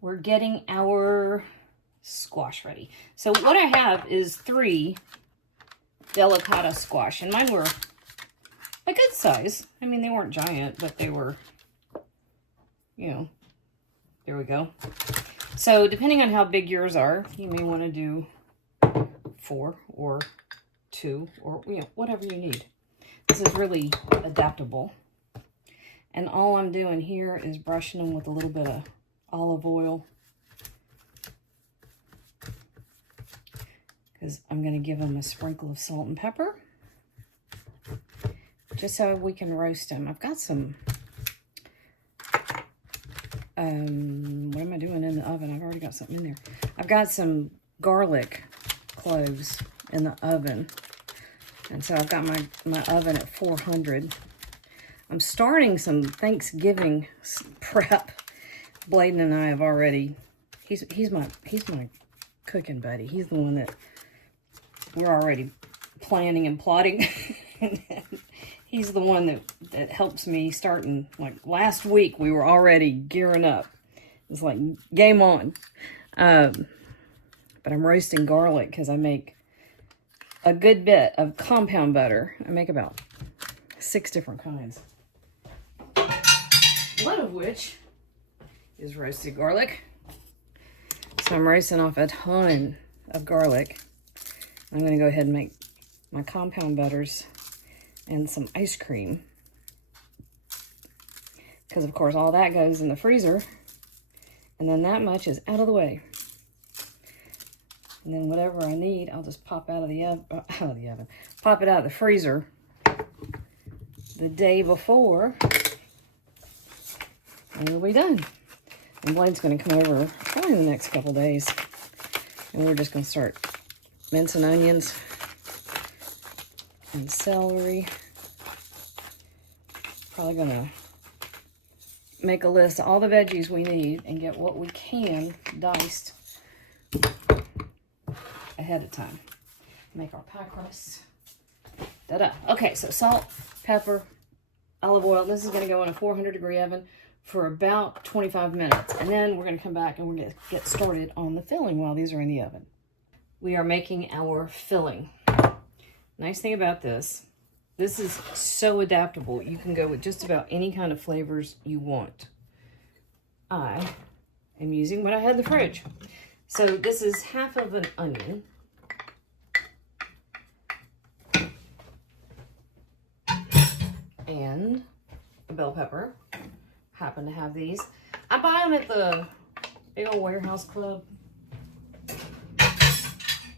we're getting our squash ready. So what I have is 3 delicata squash, and mine were a good size. I mean, they weren't giant, but they were, you know, there we go. So depending on how big yours are, you may want to do 4 or 2 or, you know, whatever you need. This is really adaptable. And all I'm doing here is brushing them with a little bit of olive oil, because I'm going to give them a sprinkle of salt and pepper, just so we can roast them. I've got some, what am I doing in the oven? I've already got something in there. I've got some garlic cloves in the oven. And so I've got my oven at 400. I'm starting some Thanksgiving prep. Bladen and I have already, he's my cooking buddy. He's the one that we're already planning and plotting. He's the one that helps me starting. Like last week, we were already gearing up. It's like game on. But I'm roasting garlic because I make a good bit of compound butter. I make about 6 different kinds. One of which is roasted garlic. So I'm roasting off a ton of garlic. I'm going to go ahead and make my compound butters and some ice cream. Because, of course, all that goes in the freezer. And then that much is out of the way. And then whatever I need, I'll just pop out of the oven. Pop it out of the freezer the day before. And it'll be done. And Blaine's going to come over probably in the next couple days. And we're just going to start mincing onions and celery. Probably going to make a list of all the veggies we need and get what we can diced ahead of time. Make our pie crust. Da-da. Okay, so salt, pepper, olive oil. This is going to go in a 400-degree oven for about 25 minutes. And then we're going to come back and we're going to get started on the filling while these are in the oven. We are making our filling. Nice thing about this is so adaptable. You can go with just about any kind of flavors you want. I am using what I had in the fridge. So this is half of an onion. And a bell pepper. Happen to have these. I buy them at the big old warehouse club.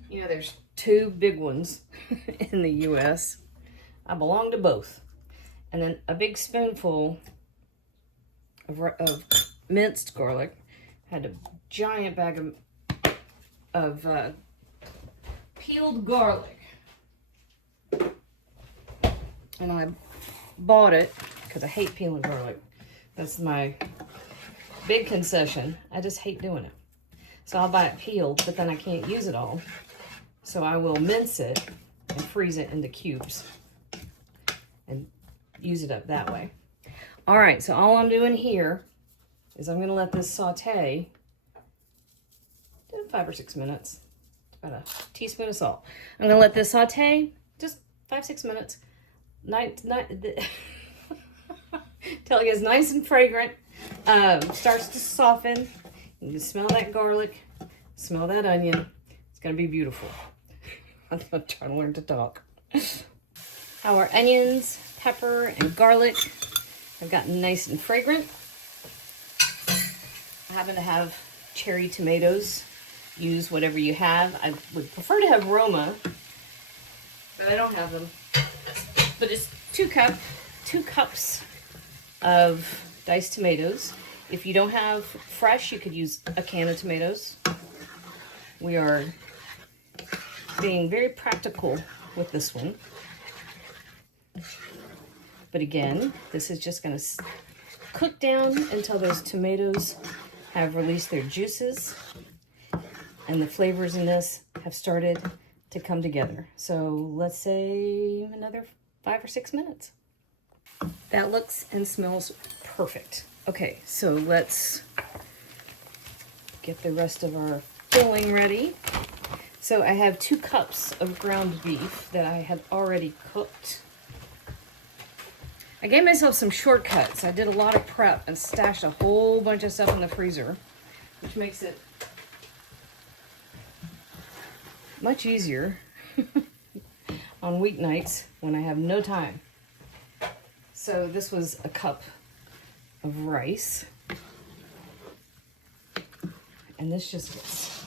You know, there's 2 big ones in the US. I belong to both. And then a big spoonful of minced garlic. Had a giant bag of peeled garlic. And I bought it because I hate peeling garlic. That's my big concession. I just hate doing it. So I'll buy it peeled, but then I can't use it all. So I will mince it and freeze it into cubes and use it up that way. All right, so all I'm doing here is I'm gonna let this saute 5 or 6 minutes. About a teaspoon of salt. I'm gonna let this saute just 5-6 minutes. Till it gets nice and fragrant, starts to soften. You can smell that garlic, smell that onion. It's gonna be beautiful. I'm gonna try to learn to talk. Our onions, pepper, and garlic have gotten nice and fragrant. I happen to have cherry tomatoes. Use whatever you have. I would prefer to have Roma, but I don't have them. But it's 2 cups of diced tomatoes. If you don't have fresh, you could use a can of tomatoes. We are being very practical with this one. But again, this is just going to cook down until those tomatoes have released their juices and the flavors in this have started to come together. So let's say another 5 or 6 minutes. That looks and smells perfect. Okay, so let's get the rest of our filling ready. So I have 2 cups of ground beef that I had already cooked. I gave myself some shortcuts. I did a lot of prep and stashed a whole bunch of stuff in the freezer, which makes it much easier on weeknights when I have no time. So this was a cup of rice. And this just gets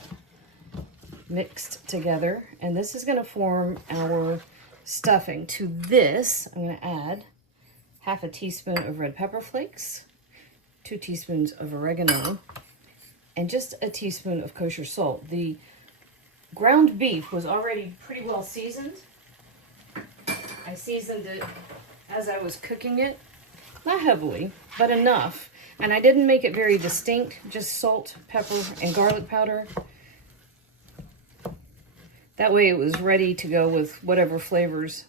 mixed together. And this is going to form our stuffing. To this, I'm going to add half a teaspoon of red pepper flakes, 2 teaspoons of oregano, and just a teaspoon of kosher salt. The ground beef was already pretty well seasoned. I seasoned it as I was cooking it. Not heavily, but enough. And I didn't make it very distinct, just salt, pepper, and garlic powder. That way it was ready to go with whatever flavors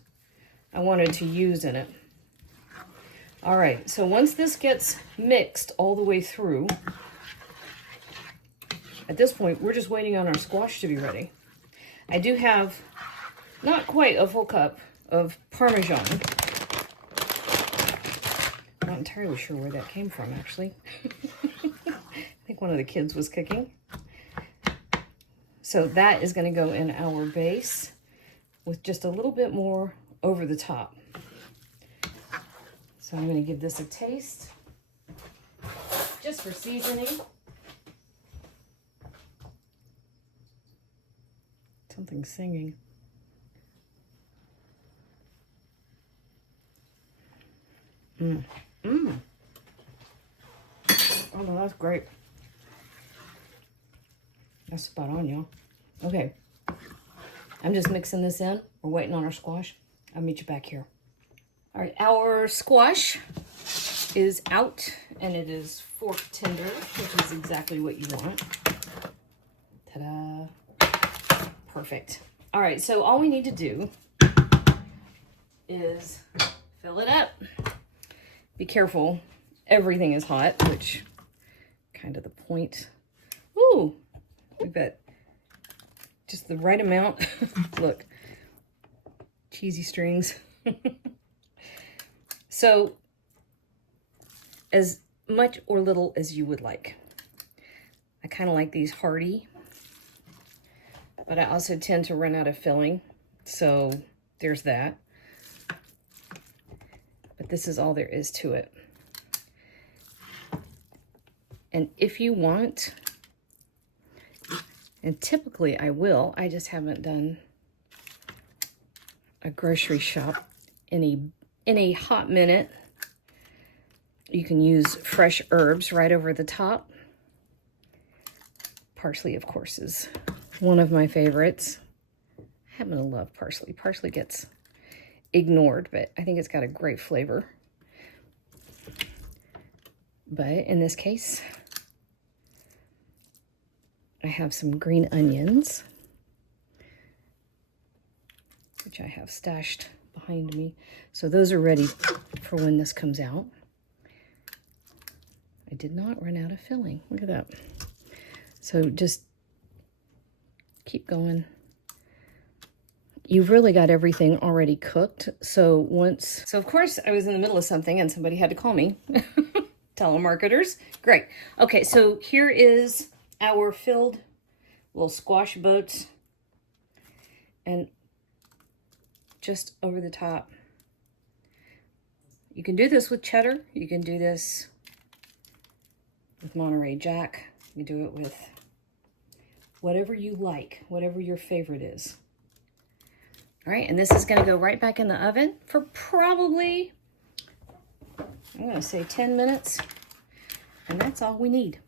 I wanted to use in it. All right, so once this gets mixed all the way through, at this point, we're just waiting on our squash to be ready. I do have not quite a full cup of Parmesan. I'm not entirely sure where that came from, actually. I think one of the kids was cooking. So that is going to go in our base with just a little bit more over the top. So I'm going to give this a taste, just for seasoning. Something's singing. Oh no, that's great. That's spot on, y'all. Okay. I'm just mixing this in. We're waiting on our squash. I'll meet you back here. All right, our squash is out, and it is fork tender, which is exactly what you want. Ta-da. Perfect. All right, so all we need to do is fill it up. Be careful. Everything is hot, which kind of the point. Ooh, we've got just the right amount. Look, cheesy strings. So, as much or little as you would like. I kind of like these hearty, but I also tend to run out of filling, so there's that. But this is all there is to it. And if you want, and typically I will, I just haven't done a grocery shop in a hot minute. You can use fresh herbs right over the top. Parsley, of course, is one of my favorites. I happen to love parsley. Parsley gets ignored, but I think it's got a great flavor. But in this case, I have some green onions, which I have stashed behind me. So those are ready for when this comes out. I did not run out of filling. Look at that. So just keep going. You've really got everything already cooked. So of course I was in the middle of something and somebody had to call me. Telemarketers. Great. Okay, so here is our filled little squash boats. And just over the top. You can do this with cheddar. You can do this with Monterey Jack. You can do it with whatever you like, whatever your favorite is. All right, and this is going to go right back in the oven for probably, I'm going to say 10 minutes. And that's all we need.